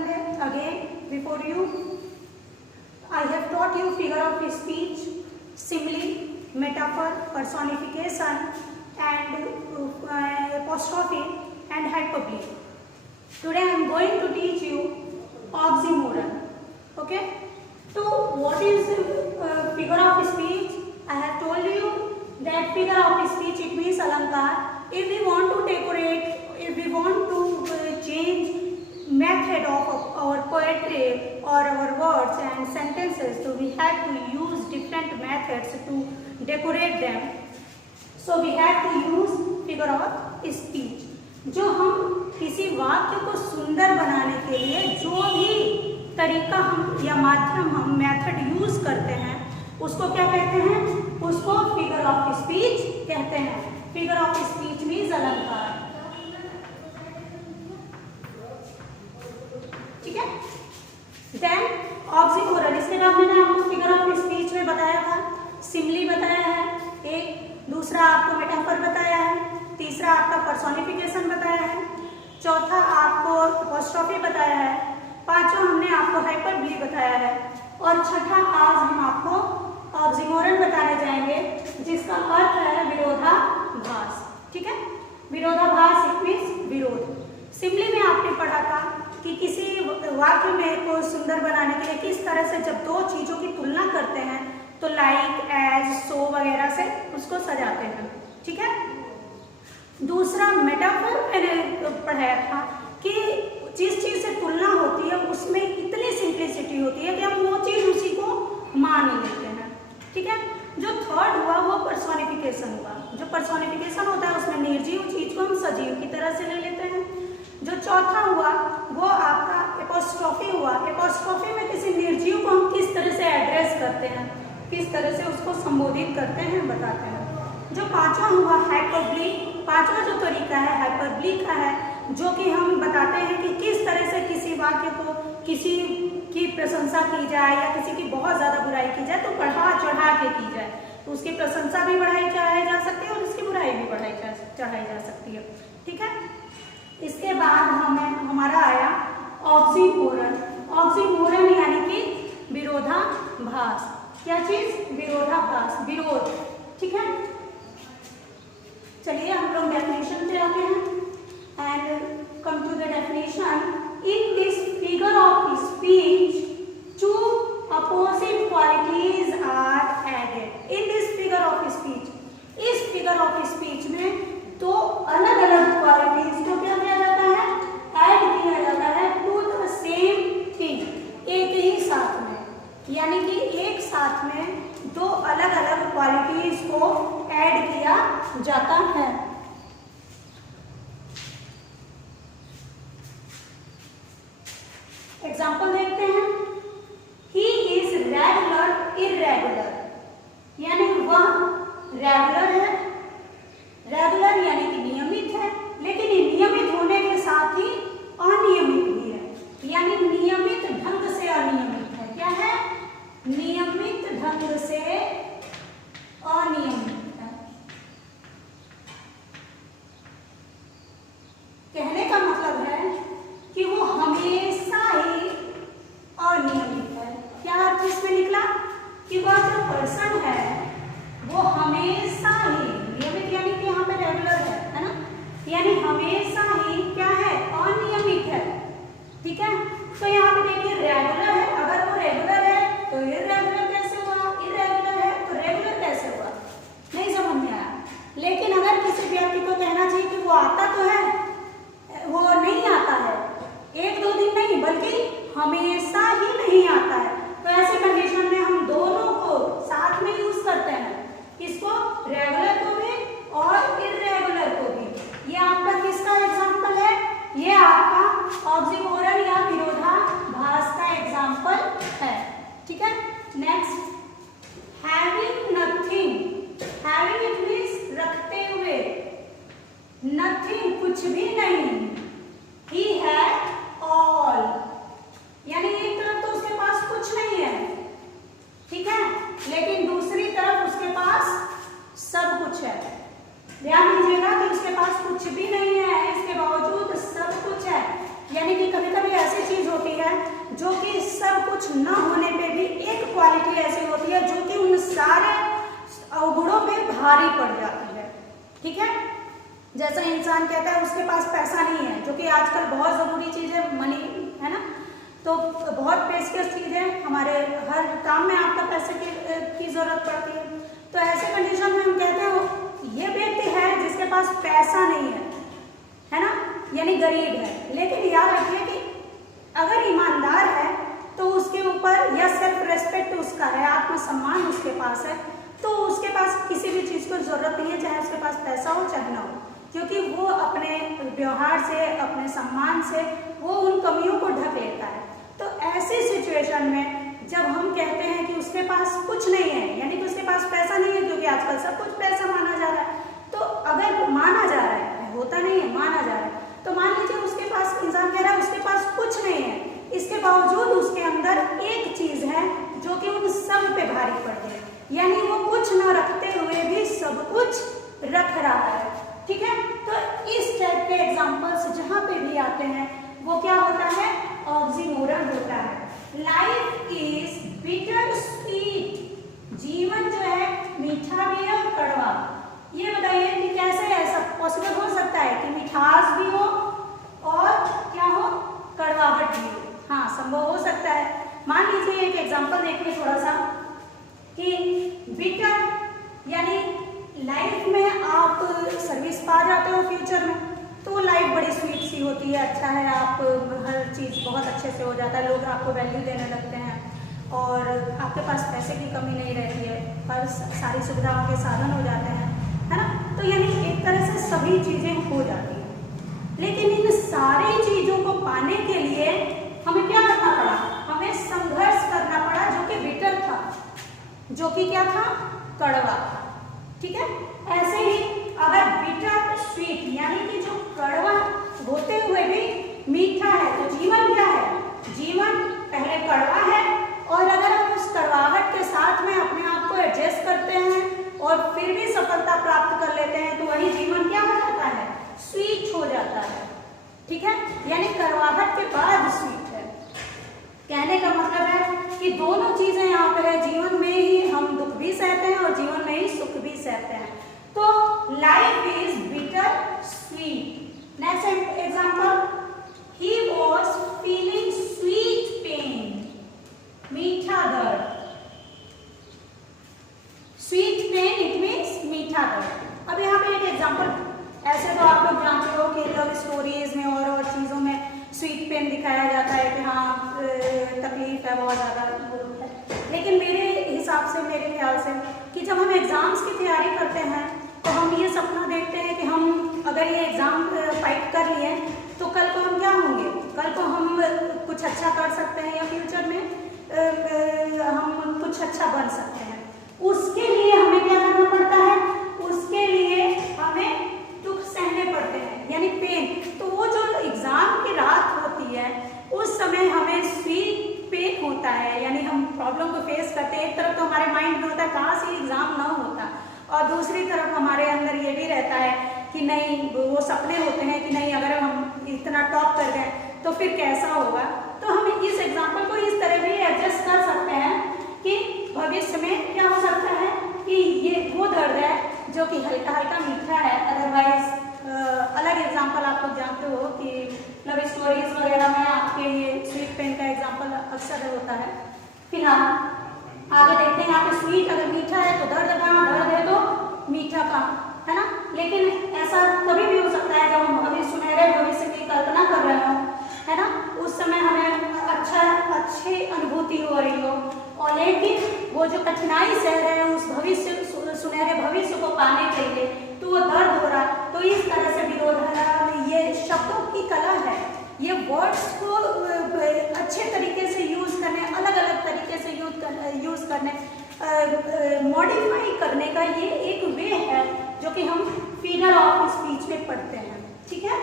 Pandey. Again, before you, I have taught you figure of speech, simile, metaphor, personification, and apostrophe and hyperbole. Today I am going to teach you oxymoron. Okay? So, what is figure of speech? I have told you that figure of speech, it means alankar. If we want to decorate, if we want to change method of our poetry or our words and sentences, so we have to use different methods to decorate them. So we have to use figure of speech. जो हम किसी वाक्य को सुंदर बनाने के लिए जो भी तरीका हम या माध्यम हम मेथड यूज करते हैं उसको क्या कहते हैं? उसको फिगर ऑफ स्पीच कहते हैं. फिगर ऑफ स्पीच मीन्स अलंकार. ठीक है. देन ऑक्सीमोरन, इसके बाद मैंने आपको फिगर ऑफ स्पीच में बताया था, सिमिली बताया है एक, दूसरा आपको मेटाफर बताया है, तीसरा आपका पर्सोनिफिकेशन बताया है, चौथा आपको एपोस्ट्रोफी बताया है, पांचवा हमने आपको हाइपरबोली बताया है और छठा आज हम आपको ऑक्सीमोरन बताने जाएंगे जिसका अर्थ है विरोधाभास. ठीक है. विरोधाभास इट मीन्स विरोध. सिमिली में आपने पढ़ा था कि किसी वाक्य में को सुंदर बनाने के लिए किस तरह से जब दो चीजों की तुलना करते हैं तो लाइक, एज, सो वगैरह से उसको सजाते हैं. ठीक है. दूसरा मेटाफर मैंने पढ़ाया था कि जिस चीज से तुलना होती है उसमें इतनी सिंप्लिसिटी होती है कि हम वो चीज उसी को मान लेते हैं. ठीक है. जो थर्ड हुआ वो पर्सोनिफिकेशन हुआ. जो पर्सोनिफिकेशन होता है उसमें निर्जीव चीज को हम सजीव की तरह से ले लेते हैं. जो चौथा हुआ वो आपका एपोस्ट्रोफी हुआ. एपोस्ट्रोफी में किसी निर्जीव को हम किस तरह से एड्रेस करते हैं, किस तरह से उसको संबोधित करते हैं, बताते हैं. जो पांचवा हुआ हाइपरबोली. पांचवा जो तरीका है हाइपरबोली का है, जो कि हम बताते हैं कि किस तरह से किसी वाक्य को किसी की प्रशंसा की जाए या किसी की बहुत ज्यादा बुराई की जाए तो बढ़ा चढ़ा के की जाए, तो उसकी प्रशंसा भी बढ़ाई चढ़ाई जा सकती है और उसकी बुराई भी बढ़ाई चढ़ाई जा सकती है. ठीक है. इसके बाद हमारा आया ऑक्सीमोरन. ऑक्सीमोरन यानी कि विरोधाभास. क्या चीज? विरोधाभास, विरोध. ठीक है. चलिए हम लोग डेफिनेशन पे आते हैं and come to the definition. In this figure of speech two opposite qualities are added. In this figure of speech, इस फिगर ऑफ स्पीच में दो अलग अलग क्वालिटीज को क्या किया जाता है? ऐड किया जाता है टू द सेम थिंग. एक ही साथ में, यानी कि एक साथ में दो अलग अलग क्वालिटीज को ऐड किया जाता है. एग्जाम्पल देखते हैं. ही इज रेगुलर इर्रेगुलर, यानी वह रेगुलर है. रेगुलर यानी कि नियमित है, लेकिन ये नियमित होने के साथ ही अनियमित भी है, यानी नियमित ढंग से अनियमित है. क्या है? नियमित ढंग से अनियमित है. कहने का मतलब है कि वो हमेशा ही अनियमित है. क्या अर्थ इसमें निकला? कि वह जो पर्सन है वो हमेशा ही नियमित, यानी कि यहाँ पे रेगुलर है ना, यानी हमेशा ही क्या है? अनियमित है. ठीक है. तो यहाँ पे देखिए रेगुलर है, अगर वो रेगुलर है तो इर्रेगुलर कैसे हुआ? इर्रेगुलर है तो रेगुलर कैसे हुआ? नहीं समझ में आया. लेकिन अगर किसी व्यक्ति को कहना चाहिए कि वो आता तो है, वो नहीं आता है, एक दो दिन नहीं बल्कि हमेशा ही नहीं आता है, तो ऐसे कंडीशन में हम दोनों को साथ में यूज करते हैं. किसको? रेगुलर को भी और इर्रेगुलर को भी. ये आपका किसका एग्जाम्पल है? ये आपका ऑक्सीमोरन या विरोधाभास का एग्जाम्पल है. ठीक है. Next, having nothing. Having it means रखते हुए, नथिंग कुछ भी नहीं. ही है ऑल, यानी एक तरफ तो उसके पास कुछ नहीं है, ठीक है, लेकिन दूसरी तरफ उसके पास सब कुछ है. ध्यान दीजिएगा कि उसके पास कुछ भी नहीं है, इसके बावजूद सब कुछ है. यानी कि कभी कभी ऐसी चीज होती है है जो कि सब कुछ न होने पे भी एक क्वालिटी ऐसी होती है जो कि उन सारे अवगुणों पे भारी पड़ जाती है। ठीक है, जैसा इंसान कहता है उसके पास पैसा नहीं है, जो कि आजकल बहुत जरूरी चीज है, मनी है ना, तो बहुत पेशकश चीज है, हमारे हर काम में आपका पैसे की जरूरत पड़ती है। तो ऐसे कंडीशन में हम कहते हैं ये व्यक्ति है जिसके पास पैसा नहीं है ना, यानी गरीब है, लेकिन याद रखिए कि अगर ईमानदार है तो उसके ऊपर या सेल्फ रेस्पेक्ट उसका है, आत्मसम्मान उसके पास है, तो उसके पास किसी भी चीज को जरूरत नहीं है, चाहे उसके पास पैसा हो चाहे ना हो, क्योंकि वो अपने व्यवहार से, अपने सम्मान से वो उन कमियों को ढक लेता है। तो ऐसी सिचुएशन में जब हम कहते हैं कि उसके पास कुछ नहीं है, यानी कि उसके पास पैसा नहीं है, क्योंकि आजकल सब कुछ पैसा माना जा रहा है, तो अगर माना जा रहा है, होता नहीं है, माना जा रहा है, तो मान लीजिए उसके पास, इंसान कह रहा है उसके पास कुछ नहीं है, इसके बावजूद उसके अंदर एक चीज है जो कि उन सब पे भारी पड़ गई, यानी वो कुछ न रखते हुए भी सब कुछ रख रहा है। ठीक है, तो इस टाइप के एग्जांपल्स जहां पे भी आते हैं वो क्या होता है, ऑक्सीमोरन होता है। लाइफ इज बिटर स्वीट, जीवन जो है मीठा भी है और कड़वा। ये बताइए कि कैसे ऐसा पॉसिबल हो सकता है कि मिठास भी हो और क्या हो, कड़वाहट भी हो। हाँ, संभव हो सकता है। मान लीजिए एक एग्जांपल देखिए थोड़ा सा कि बिटर यानी लाइफ में आप सर्विस पा जाते हो फ्यूचर में, तो लाइफ बड़ी स्वीट सी होती है, अच्छा है, आप हर चीज़ बहुत अच्छे से हो जाता है, लोग आपको वैल्यू देने लगते हैं और आपके पास पैसे की कमी नहीं रहती है, हर सारी सुविधाओं के साधन हो जाते हैं, है ना। तो यानी एक तरह से सभी चीज़ें हो जाती हैं, लेकिन इन सारी चीज़ों को पाने के लिए हमें क्या करना पड़ा, हमें संघर्ष करना पड़ा, जो कि बिटर था, जो कि क्या था, कड़वा था। ठीक है, ऐसे ही अगर बिटर स्वीट यानी कि जो कड़वा होते हुए भी मीठा है, तो जीवन क्या है, जीवन पहले कड़वा है, और अगर हम उस कड़वाहट के साथ में अपने आप को एडजस्ट करते हैं और फिर भी सफलता प्राप्त कर लेते हैं, तो वही जीवन क्या हो जाता है, स्वीट हो जाता है। ठीक है, यानी कड़वाहट के बाद स्वीट है। कहने का मतलब है कि दोनों चीजें यहाँ पर है, जीवन में ही हम दुख भी सहते हैं और जीवन में ही सुख भी सहते हैं। तो life is bitter sweet. Next example, he was feeling sweet pain, मीठा दर्द। स्वीट पेन इट मीन्स मीठा दर्द। अब यहाँ पे एक एग्जांपल, ऐसे तो आप लोग जानते हो कि लव स्टोरीज में और चीजों में स्वीट पेन दिखाया जाता है कि हाँ तकलीफ है, बहुत ज़्यादा है, लेकिन मेरे हिसाब से, मेरे ख्याल से कि जब हम एग्ज़ाम्स की तैयारी करते हैं तो हम ये सपना देखते हैं कि हम अगर ये एग्ज़ाम फाइट कर लिए तो कल को हम क्या होंगे, कल को हम कुछ अच्छा कर सकते हैं या फ्यूचर में हम कुछ अच्छा बन सकते हैं। उसके लिए हमें क्या करना पड़ता है, उसके लिए हमें दुख सहने पड़ते हैं, यानी पेन। तो वो जो एग्जाम की रात होती है उस समय हमें स्वीट पेन होता है, यानी हम प्रॉब्लम को फेस करते हैं। एक तरफ तो हमारे माइंड में होता है काश ये एग्जाम ना होता, और दूसरी तरफ हमारे अंदर ये भी रहता है कि नहीं, वो सपने होते हैं कि नहीं अगर हम इतना टॉप कर गए तो फिर कैसा होगा। तो हम इस एग्जाम्पल को इस तरह भी एडजस्ट कर सकते हैं कि भविष्य में क्या हो सकता है कि ये वो दर्द है जो कि हल्का हल्का मीठा है, अदरवाइज अलग एग्जाम्पल आप लोग जानते हो कि लव स्टोरीज वगैरह में आपके ये स्वीट पेन का एग्जाम्पल अक्सर होता है। फिलहाल आगे देखते हैं, यहाँ पे स्वीट अगर मीठा है तो दर्द कहाँ, दर्द है तो मीठा कहाँ, है ना। लेकिन ऐसा कभी भी हो सकता है जब हम अभी सुनहरे भविष्य की कल्पना कर रहे हो, है ना, उस समय हमें अच्छी अनुभूति हो रही हो, और लेकिन वो जो कठिनाई सह रहे हैं उस भविष्य, सुनहरे भविष्य को पाने के लिए, तो वो दर्द हो रहा। तो इस तरह से विरोध, ये शब्दों की कला है, ये वर्ड्स को अच्छे तरीके से यूज करने, अलग अलग तरीके से यूज करने, मॉडिफाई करने का ये एक वे है जो कि हम फिगर ऑफ स्पीच में पढ़ते हैं। ठीक है,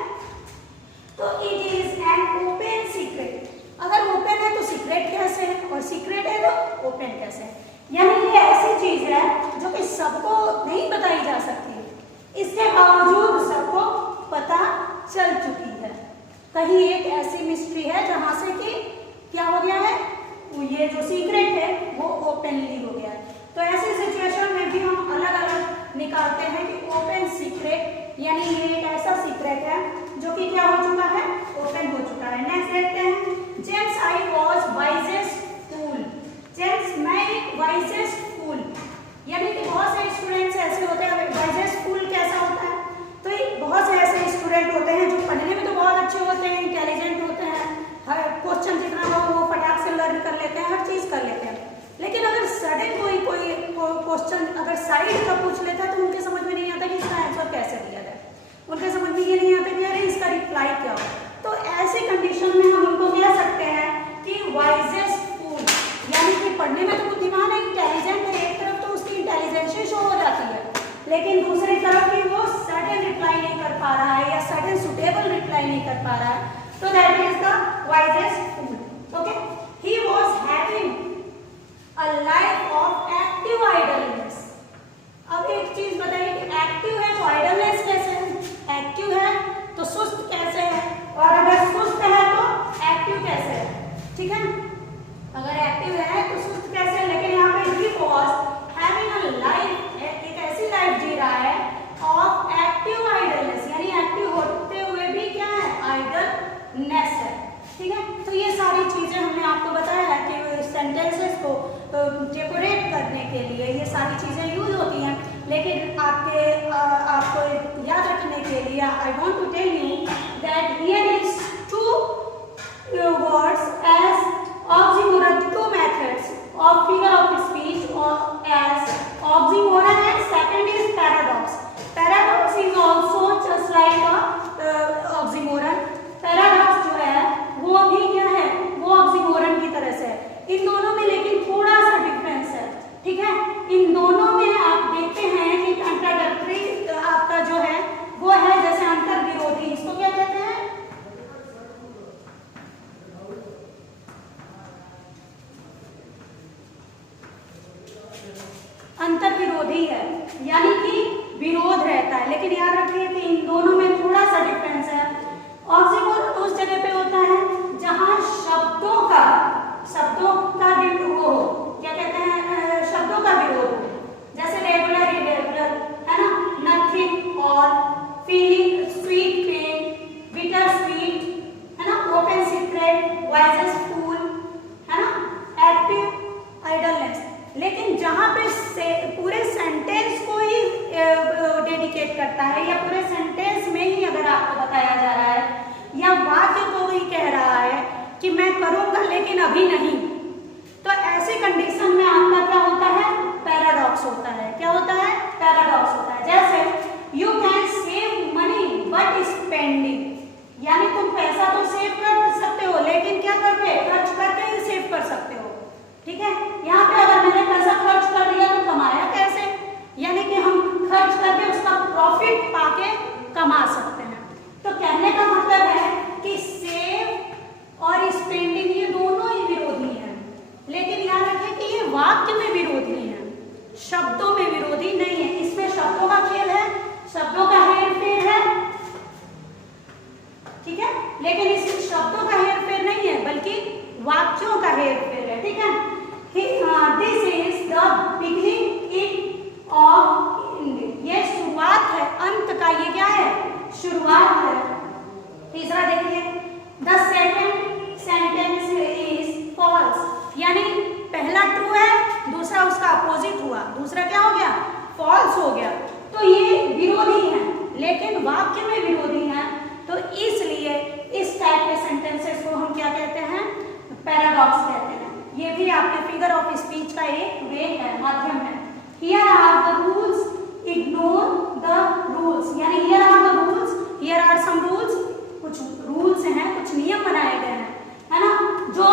तो it is an open secret. अगर ओपन है तो सीक्रेट कैसे है, और सीक्रेट है तो ओपन कैसे है, यानी ये ऐसी चीज है जो कि सबको नहीं बताई जा सकती, इसके बावजूद सबको पता चल चुकी है। कहीं एक ऐसी मिस्ट्री है जहां से कि हो गया है, ये जो सीक्रेट है वो ओपनली हो गया है। तो ऐसे सिचुएशन में भी हम अलग अलग निकालते हैं कि ओपन सीक्रेट यानी ये एक ऐसा सीक्रेट है जो कि क्या हो चुका है, ओपन हो चुका है। नेक्स्ट देखते हैं, James I was wisest fool. James मैं एक वाइजेस्ट फूल, यानी कि बहुत से स्टूडेंट्स ऐसे होते हैं, वाइजेस्ट फूल कैसा होता है, तो बहुत से ऐसे स्टूडेंट होते हैं जो पढ़ने में तो बहुत अच्छे होते हैं, इंटेलिजेंट होते हैं, हर क्वेश्चन जितना हो वो फटाक से लर्न कर लेते हैं, हर चीज कर लेते हैं, लेकिन अगर सडन कोई क्वेश्चन अगर साइड का पूछ लेता है तो उनके समझ में नहीं आता कि इसका आंसर कैसे दिया जाए, उनके समझ में ये नहीं आता कि अरे इसका रिप्लाई क्या हो। तो ऐसी कंडीशन में हम उनको कह सकते हैं कि वाइजेस्ट फूल, यानी कि पढ़ने में तो बुद्धिमान है, इंटेलिजेंट है, एक तरफ तो उसकी इंटेलिजेंस शो हो जाती है, लेकिन दूसरी तरफ कि वो सडन रिप्लाई नहीं कर पा रहा है या सडन सुटेबल रिप्लाई नहीं कर पा रहा है, तो that is the wisest fool. Okay, he was having a life of active idleness. अब एक चीज बताइए कि एक्टिव है तो आइडलनेस कैसे है, एक्टिव है तो सुस्त कैसे है, और अगर सुस्त है तो एक्टिव कैसे है, ठीक है, अगर एक्टिव है तो सुस्त कैसे है, लेकिन यहाँ पे ही वाज हैविंग अ लाइफ, एक ऐसी लाइफ जी रहा है ऑफ एक्टिव आइडलनेस, यानी एक्टिव होते हुए भी क्या है, आइडलनेस है, ठीक है। तो ये सारी चीजें हमने आपको बताया है कि सेंटेंसेस को डेकोरेट करने के लिए ये सारी चीजें यूज होती हैं, लेकिन आपको याद रखने के लिए I want to tell you that here is two words as oxymoron, two methods of figure of speech or as oxymoron, and second is paradox. Paradox is also just like a oxymoron. Paradox जो है वो भी क्या है, वो oxymoron की तरह से है, इन दोनों में लेकिन थोड़ा सा डिफरेंस है, ठीक है। इन दोनों में आप देखते हैं कि कंट्राडिक्टरी आपका जो है वो है जैसे अंतर विरोधी, इसको क्या कहते हैं, अंतर विरोधी है, यानी कि विरोध रहता है, लेकिन याद रखिए कि इन दोनों में थोड़ा सा डिफरेंस है। ऑक्सीमोरन उस जगह पे होता है जहां शब्दों का वो क्या कहते हैं, शब्दों का विरोध हो, जैसे रेगुलर इरेगुलर है ना, नथिंग और feeling, sweet pain, bitter sweet है ना, ओपन सीक्रेट, वाइजेस्ट फूल है ना, एक्टिव आइडलनेस। लेकिन जहां पे पूरे सेंटेंस को ही डेडिकेट करता है या पूरे सेंटेंस में ही अगर आपको बताया जा रहा है या वाक्य को ही कह रहा है कि मैं करूंगा लेकिन अभी नहीं, तो ऐसी कंडीशन में आपका क्या होता है, पैराडॉक्स होता है। क्या होता है, पैराडॉक्स होता है। जैसे you can save money but spending, यानी तुम पैसा तो सेव कर सकते हो लेकिन क्या करके, खर्च करके ही सेव कर सकते हो, ठीक है। यहाँ पे अगर मैंने पैसा खर्च कर दिया तो कमाया कैसे, यानी कि हम खर्च करके उसका प्रॉफिट पाके कमा सकते हैं। तो कहने का मतलब है कि सेव और स्पेंडिंग ये दोनों ही विरोधी हैं, लेकिन याद रखें कि ये वाक्य में विरोधी हैं, शब्दों में विरोधी नहीं है। इसमें शब्दों का खेल है, शब्दों का हेरफेर है, ठीक है, लेकिन इसमें शब्दों का हेरफेर नहीं है बल्कि वाक्यों का हेरफेर है, ठीक है। This is the beginning of and, ये शुरुआत है अंत का, ये क्या है, शुरुआत है। तीसरा देखिए, the second sentence is false, यानी पहला ट्रू है, दूसरा उसका अपोजिट हुआ, दूसरा क्या हो गया, फॉल्स हो गया। तो ये विरोधी है लेकिन वाक्य में विरोधी है, तो इसलिए इस टाइप के सेंटेंसेस को हम क्या कहते हैं, पैराडॉक्स कहते हैं। ये भी आपके फिगर ऑफ स्पीच का एक वे है, माध्यम है। Here are the rules, ignore the rules, यानी here are the rules, here are some rules, कुछ रूल्स हैं, कुछ नियम बनाए गए हैं, है ना, जो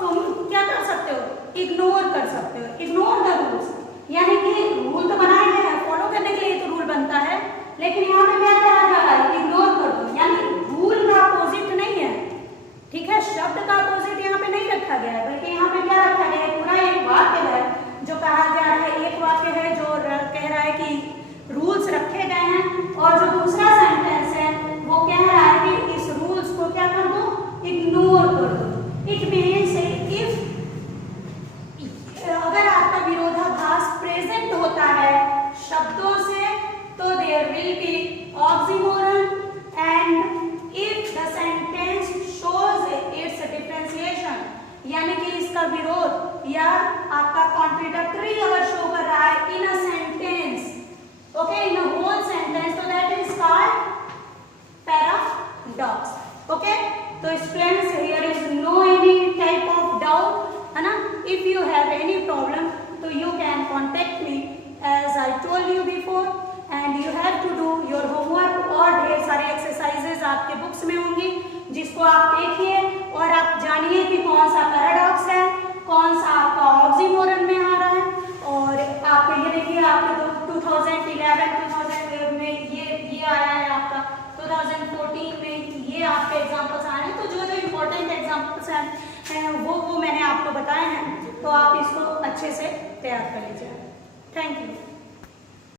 तुम क्या कर सकते हो, इग्नोर कर सकते हो। इग्नोर द रूल्स, यानी कि रूल तो बनाए गए हैं, फॉलो करने के लिए तो रूल बनता है, लेकिन यहाँ पे क्या कहा जा रहा है, इग्नोर कर दो, यानी रूल का अपोजिट नहीं है, ठीक है, शब्द का अपोजिट यहाँ पे नहीं रखा गया है, बल्कि यहाँ पे क्या रखा गया है, पूरा एक वाक्य है जो कहा जा रहा है, एक वाक्य है जो कह रहा है कि रूल्स रखे गए हैं, और जो दूसरा सेंटेंस है वो कह रहा है कि इस रूल्स को क्या कर दो, इग्नोर कर दो। It means there will be oxymoron, and if the sentence shows its differentiation, यानी कि इसका विरोध या आपका कॉन्ट्रडिक्टरी अगर शो कर रहा है in a sentence, okay, in a whole sentence, तो that is called paradox. Okay, तो students here is no any type of doubt, है ना? If you have any problem तो you can contact me as I told you before, and you have to do your homework. और ढेर सारी exercises आपके books में होंगी जिसको आप देखिए और आप जानिए कि कौन सा पैराडॉक्स है, कौन सा आपका ऑक्सीमोरन में आ रहा है। और आपको ये देखिए आपके 2011 में ये आया है, आपका 2014 में ये आपके एग्जाम्पल्स आए हैं। तो जो जो इम्पोर्टेंट एग्जाम्पल्स हैं वो मैंने आपको बताए हैं, तो आप इसको अच्छे से तैयार कर लीजिए। Thank you.